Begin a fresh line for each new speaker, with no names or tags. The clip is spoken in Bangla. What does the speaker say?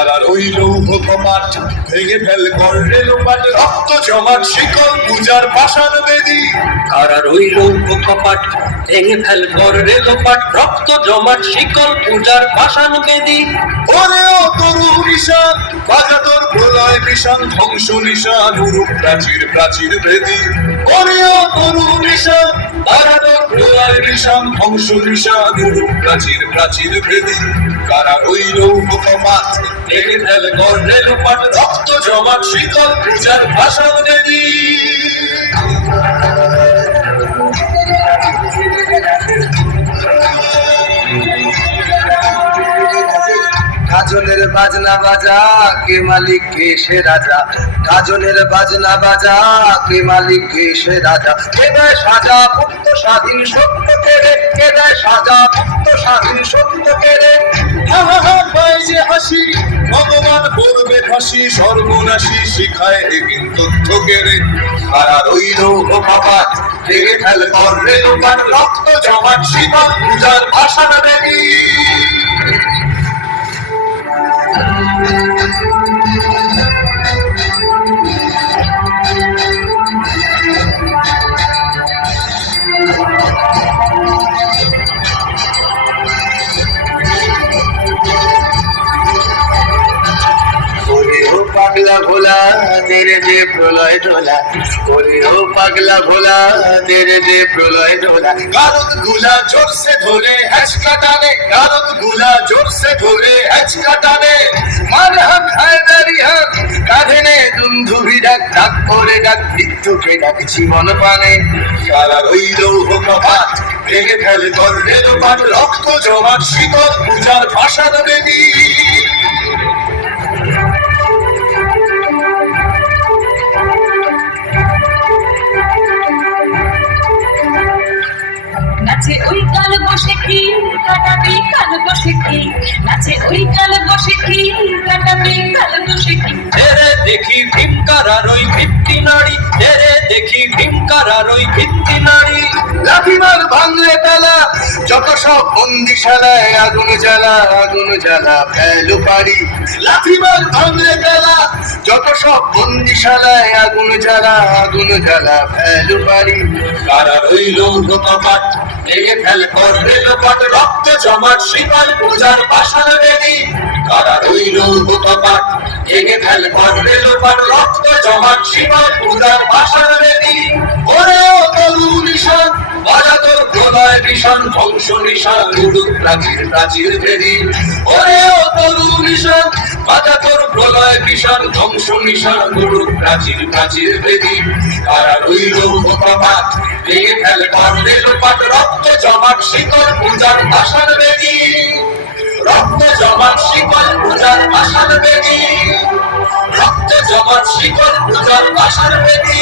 কারার ওই লৌহ কপাট ভেঙে ফেল কর রেলোপাট রক্ত জমাট, শিকল পূজার পাষাণ বেদী।
কারা রইল কপাট ভেঙে ফেল কর রেলোপাট রক্ত জমাট, শিকল পূজার পাষাণ বেদী।
ওরে ও তরু নিশান বাজা তোর প্রলয় বিষান ধ্বংস নিশান উরুপ প্রাচীর প্রাচীর ভেদি ওরে ও তরু নিশান বাজা তোর প্রলয় বিষান ধ্বংস নিশান উরুপ প্রাচীর প্রাচীর ভেদি কারা রইল কপাট কর রক্ত
গাজনের বাজনা বাজা, কে মালিক, কে সে রাজা? গাজনের বাজনা বাজা, কে মালিক, কে সে রাজা? কে দেয় সাজা মুক্ত স্বাধীন সত্য কেড়ে কে দেয় সাজা মুক্ত স্বাধীন সত্য কেড়ে
আহা পায় যে হাসি। ভগবান করবে ফাঁসি, সর্বনাশী শিখায় এগিন তথ্য কেড়ে আর রইল ও কপাট রেগে ফেল কর রে দোকান রক্ত জমান শীতল পূজার ভাষাটা দেবী
ভোলা তেরে যে প্রলয় ডোলা ওরে পাগলা ভোলা তেরে যে প্রলয় ডোলা
গারদগুলা জোরসে ধরে হ্যাচকা টানে গারদগুলা জোরসে ধরে হ্যাচকা টানে।
মান হাত হায়দারি হাত, কাঁধে নে ডাক ডাক করে ডাক মৃত্যুকে ডাক, জীবন পানে।
সারা রইল ও কপাট ভেঙে ফেল কর রে রক্ত জমাট, শীতল পূজার ভাষাটা দেবী
বসে কি কাটাবি? কাল বসে কি? নাচে ওই কাল বসে কি কাটাবি? কাল বসে কি?
তেরে দেখি ভীমকারার ওই ভিত্তি নারী তেরে দেখি ভীমকারার ওই ভিত্তি নারী
লাঠিমার ভাঙলে তালা যত সব বন্দিশালায় আগুন জ্বালা আগুন জ্বালা ফেলু পারি লাঠিমার ভাঙলে তালা সব বন্দিশালায় আগুন জ্বালা আগুন জ্বালা, ফেলু পারি।
কারা রইল কপাট ভেঙে ফেল কর রেলপাট রক্ত জমাট শীতল পূজার ভাষার দেবী কারা রইল কপাট ভেঙে ফেল কর রেলপাট রক্ত জমাট শীতল পূজার ভাষার দেবী ওরে ও তরু নিশান, বাজা তোর প্রলয় নিশান, ধ্বংস নিশান উড়ুক প্রাচীর প্রাচীর ভেদি ওরে ও তরু নিশান, বাজা তোর প্রলয় নিশান ধ্বংস নিশান গরু প্রাচীর প্রাচীর বেদি। তারা রইল কপাট ভেঙে ফেল কর রেলপাট রক্ত জমাট শীতল পূজার ভাষার বেদি। রক্ত জমাট, শিকল পূজার ভাষার বেদি। রক্ত জমাট, শিকল পূজার ভাষার বেদি।